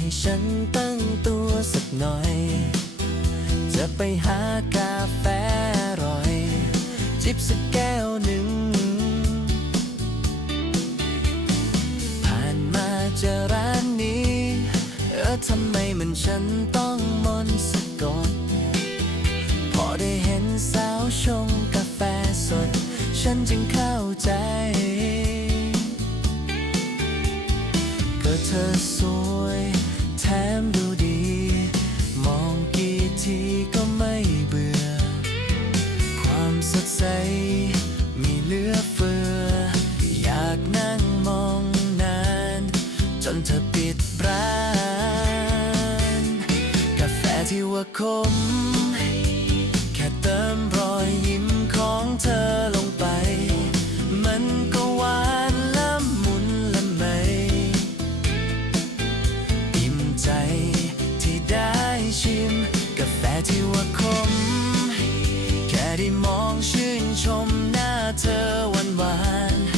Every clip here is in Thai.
ให้ฉันตั้งตัวสักหน่อย จะไปหากาแฟอร่อย จิบสักแก้วหนึ่ง ผ่านมาเจอร้านนี้ เออทำไมมันฉันต้องมนสะกด พอได้เห็นสาวชงกาแฟสด ฉันจึงเข้าใจ ก็เธอ เธอปิดร้าน กาแฟที่ว่าคม แค่เติมรอยยิ้มของเธอลงไป มันก็หวานละมุนละไมอิ่มใจที่ได้ชิม กาแฟที่ว่าคม แค่ได้มองชื่นชมหน้าเธอหวานหวาน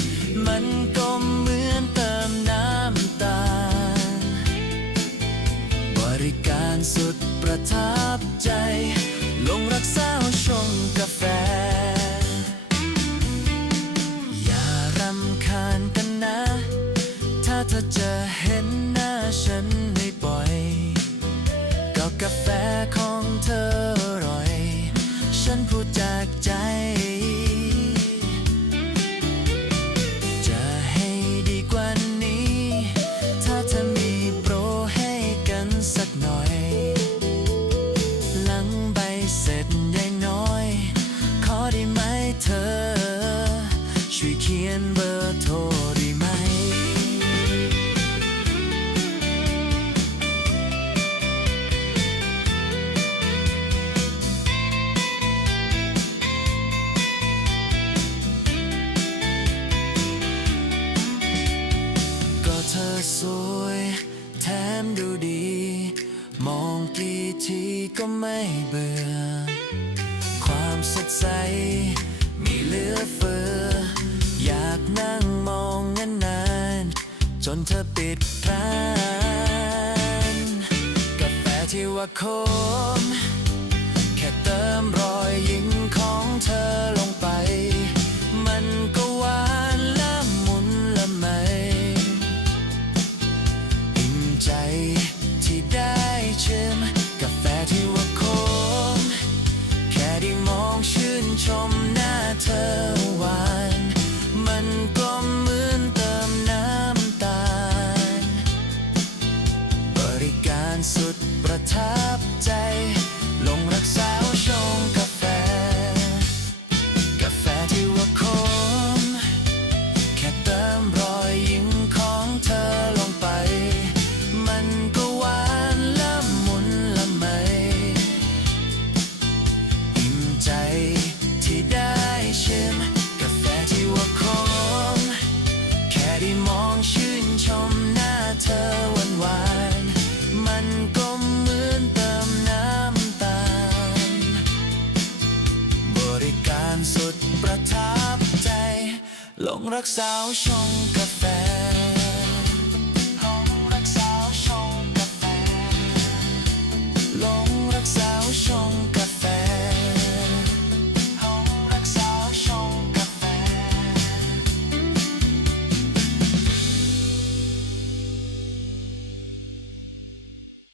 ถ้าเธอจะเห็นหน้าฉันให้บ่อยก็กาแฟของเธออร่อย ฉันพูดจากใจ จะให้ดีกว่านี้ ถ้าเธอมีโปรให้กันสักหน่อย หลังใบเสร็จ สวยแถมดูดี มองกี่ทีก็ไม่เบื่อ ความสดใส มีเหลือเฟือ อยากนั่งมองนานๆจนเธอปิดร้านกาแฟที่ว่าคม ชิมกาแฟที่ว่าคมแค่ได้มองชื่นชมหน้าเธอหวาน ใจที่ได้ชิมกาแฟที่ว่าคมแค่ได้มองชื่นชมหน้าเธอวานวานมันก็เหมือนเติมน้ำตาล บริการสุดประทับใจ หลงรักสาวชงกาแฟ